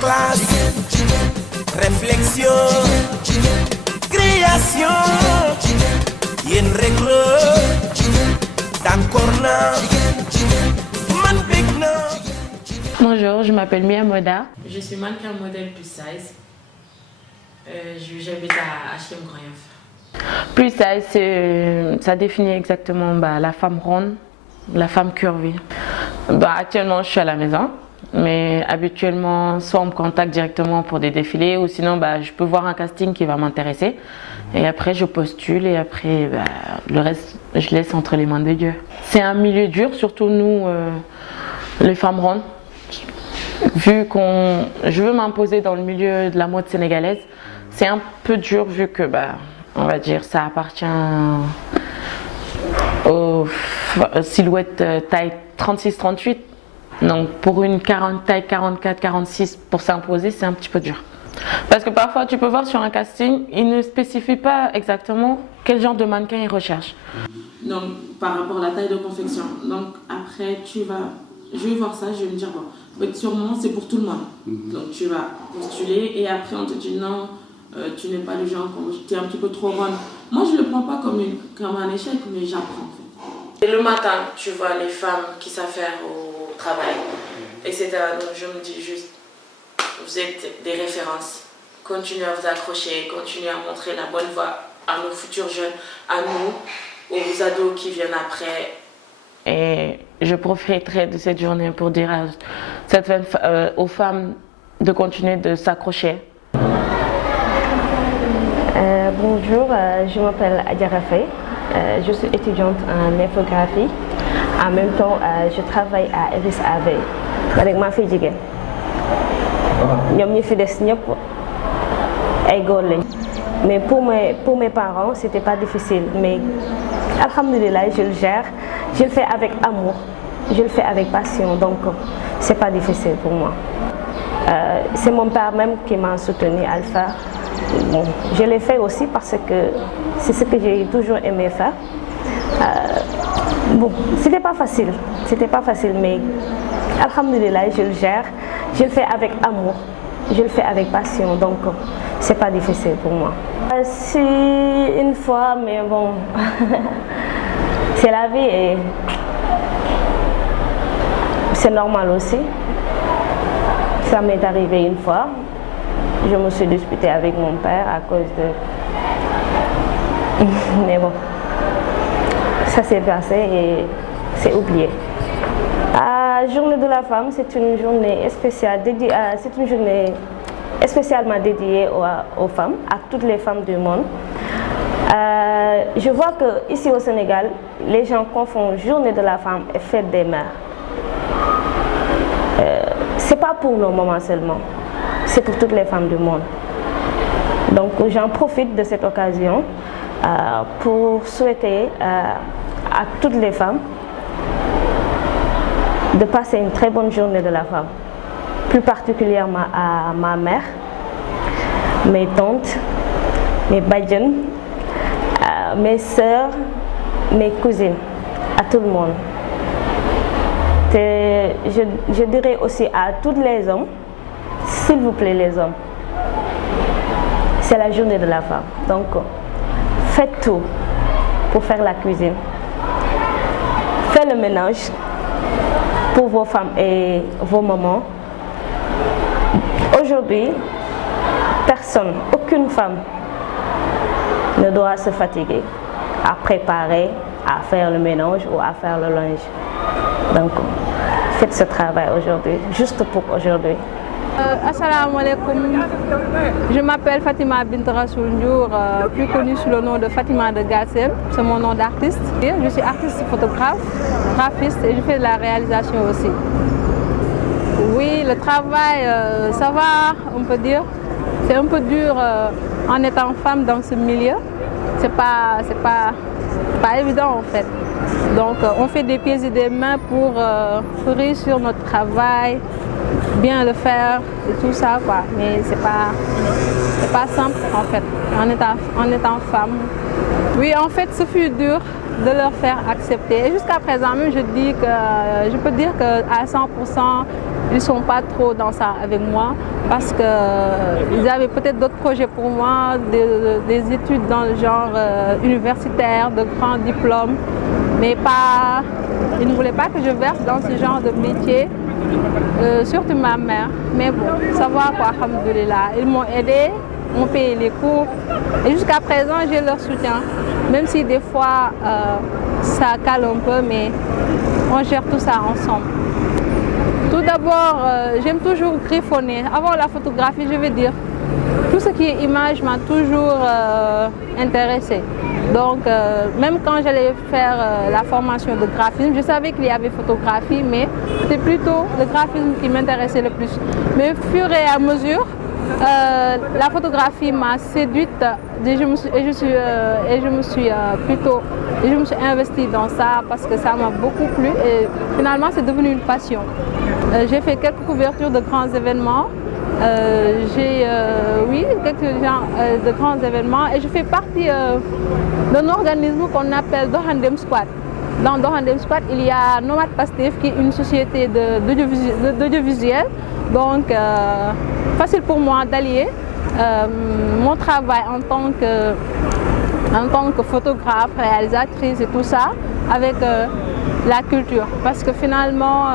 classe, réflexion, création, yen règle, d'accord na, man big na. Bonjour, je m'appelle Mia Moda. Je suis mannequin modèle plus size. J'habite à HLM Grand Yoff. Plus size, ça définit exactement la femme ronde, la femme curvy. Actuellement, je suis à la maison, mais habituellement, soit on me contacte directement pour des défilés, ou sinon, je peux voir un casting qui va m'intéresser. Et après, je postule et après, le reste, je laisse entre les mains de Dieu. C'est un milieu dur, surtout nous, les femmes rondes. Vu je veux m'imposer dans le milieu de la mode sénégalaise, c'est un peu dur vu que, on va dire, ça appartient aux silhouettes taille 36-38. Donc pour une taille 44-46 pour s'imposer, c'est un petit peu dur. Parce que parfois, tu peux voir sur un casting, ils ne spécifient pas exactement quel genre de mannequin ils recherchent. Donc par rapport à la taille de confection. Donc après, je vais voir ça, je vais me dire, sûrement c'est pour tout le monde. Donc tu vas postuler et après on te dit non, tu n'es pas le genre, tu es un petit peu trop ronde. Moi je ne le prends pas comme un échec, mais j'apprends en fait. Et le matin, tu vois les femmes qui savent faire au travail, etc. Donc je me dis juste, vous êtes des références. Continuez à vous accrocher, continuez à montrer la bonne voie à nos futurs jeunes, à nous, aux ados qui viennent après. Et je profiterai de cette journée pour dire aux femmes de continuer de s'accrocher. Bonjour, je m'appelle Adjara Faye. Je suis étudiante en infographie. En même temps, je travaille à Iris AV. Avec ma fille Jigé. Mais pour mes parents, c'était pas difficile. Mais alhamdoulilah, je le gère. Je le fais avec amour. Je le fais avec passion. Donc, c'est pas difficile pour moi. C'est mon père même qui m'a soutenue à le faire. Bon, je l'ai fait aussi parce que c'est ce que j'ai toujours aimé faire. C'était pas facile, mais alhamdoulilah, je le gère. Je le fais avec amour. Je le fais avec passion, donc c'est pas difficile pour moi. Si une fois, mais bon, c'est la vie et c'est normal aussi. Ça m'est arrivé une fois. Je me suis disputée avec mon père à cause de... Mais bon, ça s'est passé et c'est oublié. La journée de la femme, c'est une journée spéciale, c'est une journée spécialement dédiée aux femmes, à toutes les femmes du monde. Je vois qu'ici au Sénégal, les gens confondent journée de la femme et fête des mères. C'est pas pour nos mamans seulement, c'est pour toutes les femmes du monde. Donc j'en profite de cette occasion pour souhaiter à toutes les femmes de passer une très bonne journée de la femme, plus particulièrement à ma mère, mes tantes, mes bajans, mes sœurs, mes cousines, à tout le monde. Je dirais aussi à tous les hommes, s'il vous plaît les hommes, c'est la journée de la femme. Donc faites tout pour faire la cuisine, faites le ménage pour vos femmes et vos mamans. Aujourd'hui, personne, aucune femme ne doit se fatiguer à préparer, à faire le ménage ou à faire le linge. Donc, faites ce travail aujourd'hui, juste pour aujourd'hui. Assalamu alaikum. Je m'appelle Fatima Bint Rassoul Ndiour, plus connue sous le nom de Fatima de Galsen. C'est mon nom d'artiste. Je suis artiste photographe, graphiste et je fais de la réalisation aussi. Oui, le travail, ça va, on peut dire. C'est un peu dur en étant femme dans ce milieu. C'est pas évident en fait. Donc on fait des pieds et des mains pour réussir notre travail, bien le faire et tout ça quoi. Mais c'est pas simple en fait, en étant femme. Oui, en fait, ce fut dur de leur faire accepter. Et jusqu'à présent, même je peux dire qu'à 100%, ils ne sont pas trop dans ça avec moi parce qu'ils avaient peut-être d'autres projets pour moi, des études dans le genre universitaire, de grands diplômes, mais ils ne voulaient pas que je verse dans ce genre de métier, surtout ma mère. Mais bon, ça va quoi, alhamdoulilah. Ils m'ont aidé, m'ont payé les cours et jusqu'à présent, j'ai leur soutien. Même si des fois, ça cale un peu, mais on gère tout ça ensemble. Tout d'abord, j'aime toujours griffonner. Avant la photographie, je veux dire, tout ce qui est image m'a toujours intéressée. Donc, même quand j'allais faire la formation de graphisme, je savais qu'il y avait photographie, mais c'était plutôt le graphisme qui m'intéressait le plus. Mais au fur et à mesure, la photographie m'a séduite et je me suis investie dans ça parce que ça m'a beaucoup plu et finalement c'est devenu une passion. J'ai fait quelques couvertures de grands événements, de grands événements et je fais partie d'un organisme qu'on appelle Dohandem Squad. Dans Dohandem Squad, il y a Nomad Pastef qui est une société d'audiovisuel. Donc, facile pour moi d'allier mon travail en tant que photographe, réalisatrice et tout ça avec la culture. Parce que finalement,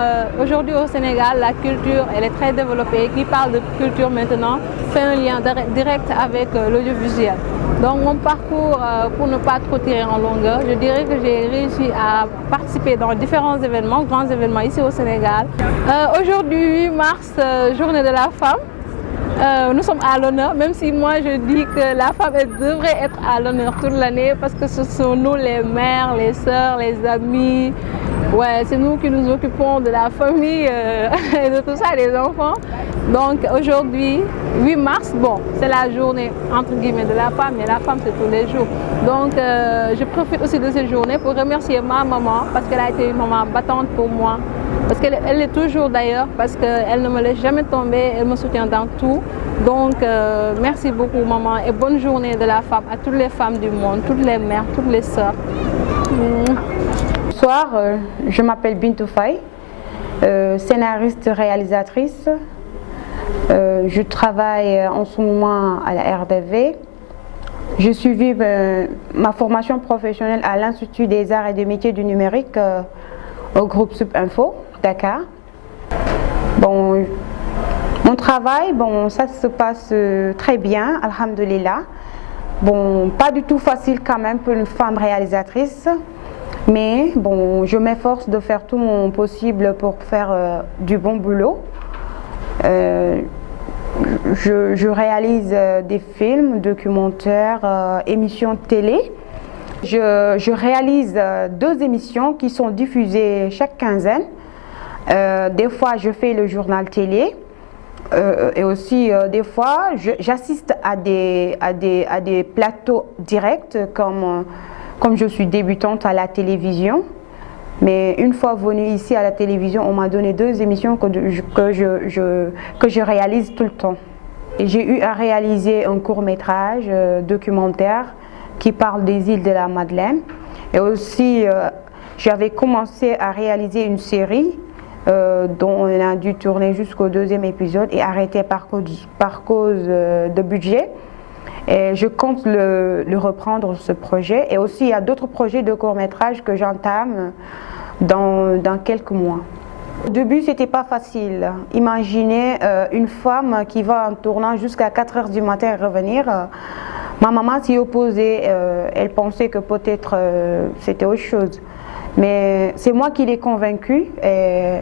aujourd'hui au Sénégal, la culture elle est très développée. Qui parle de culture maintenant fait un lien direct avec l'audiovisuel. Donc mon parcours, pour ne pas trop tirer en longueur, je dirais que j'ai réussi à participer dans différents événements, grands événements ici au Sénégal. Aujourd'hui, 8 mars, journée de la femme. Nous sommes à l'honneur, même si moi je dis que la femme elle devrait être à l'honneur toute l'année parce que ce sont nous les mères, les sœurs, les amis. Ouais, c'est nous qui nous occupons de la famille et de tout ça, des enfants. Donc aujourd'hui, 8 mars, bon, c'est la journée entre guillemets de la femme, mais la femme c'est tous les jours. Donc je profite aussi de cette journée pour remercier ma maman parce qu'elle a été une maman battante pour moi. Parce qu'elle est toujours d'ailleurs, parce qu'elle ne me laisse jamais tomber, elle me soutient dans tout. Donc merci beaucoup maman et bonne journée de la femme à toutes les femmes du monde, toutes les mères, toutes les sœurs. Bonsoir, je m'appelle Bintou Faye, scénariste réalisatrice. Je travaille en ce moment à la RDV. Je suivis ma formation professionnelle à l'Institut des Arts et des Métiers du Numérique au groupe Subinfo, Dakar. Bon, mon travail, bon, ça se passe très bien, alhamdoulilah. Bon, pas du tout facile quand même pour une femme réalisatrice, mais bon, je m'efforce de faire tout mon possible pour faire du bon boulot. Je réalise des films, documentaires, émissions de télé. Je réalise 2 émissions qui sont diffusées chaque quinzaine. Des fois, je fais le journal télé et aussi des fois, j'assiste à des plateaux directs comme je suis débutante à la télévision. Mais une fois venue ici à la télévision, on m'a donné 2 émissions que je réalise tout le temps. J'ai eu à réaliser un court-métrage documentaire qui parle des îles de la Madeleine. Et aussi, j'avais commencé à réaliser une série dont on a dû tourner jusqu'au 2e épisode et arrêter par cause de budget. Et je compte le reprendre, ce projet. Et aussi, il y a d'autres projets de court-métrage que j'entame dans quelques mois. Au début, ce n'était pas facile. Imaginez une femme qui va en tournant jusqu'à 4 h du matin revenir. Ma maman s'y opposait. Elle pensait que peut-être c'était autre chose. Mais c'est moi qui l'ai convaincue. Et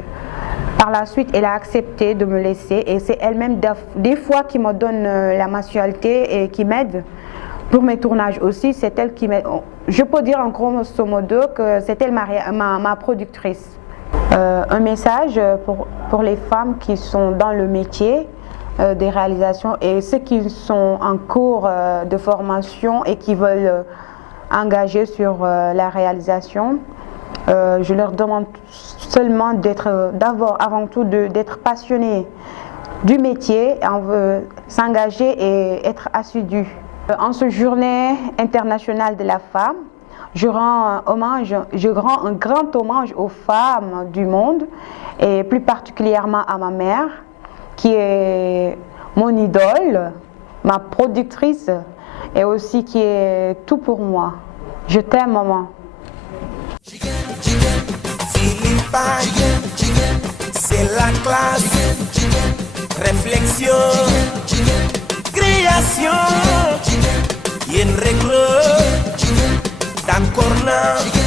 par la suite, elle a accepté de me laisser. Et c'est elle-même des fois qui me donne la mensualité et qui m'aide. Pour mes tournages aussi, c'est elle qui m'aide. Je peux dire en grosso modo que c'est elle ma productrice. Un message pour les femmes qui sont dans le métier des réalisations et ceux qui sont en cours de formation et qui veulent engager sur la réalisation. Je leur demande seulement avant tout d'être passionnés du métier, s'engager et être assidus. En cette journée internationale de la femme, je rends un grand hommage aux femmes du monde et plus particulièrement à ma mère qui est mon idole, ma productrice et aussi qui est tout pour moi. Je t'aime, maman. Philippa, c'est la classe. Réflexion, création. Yen rek la d'accord naa.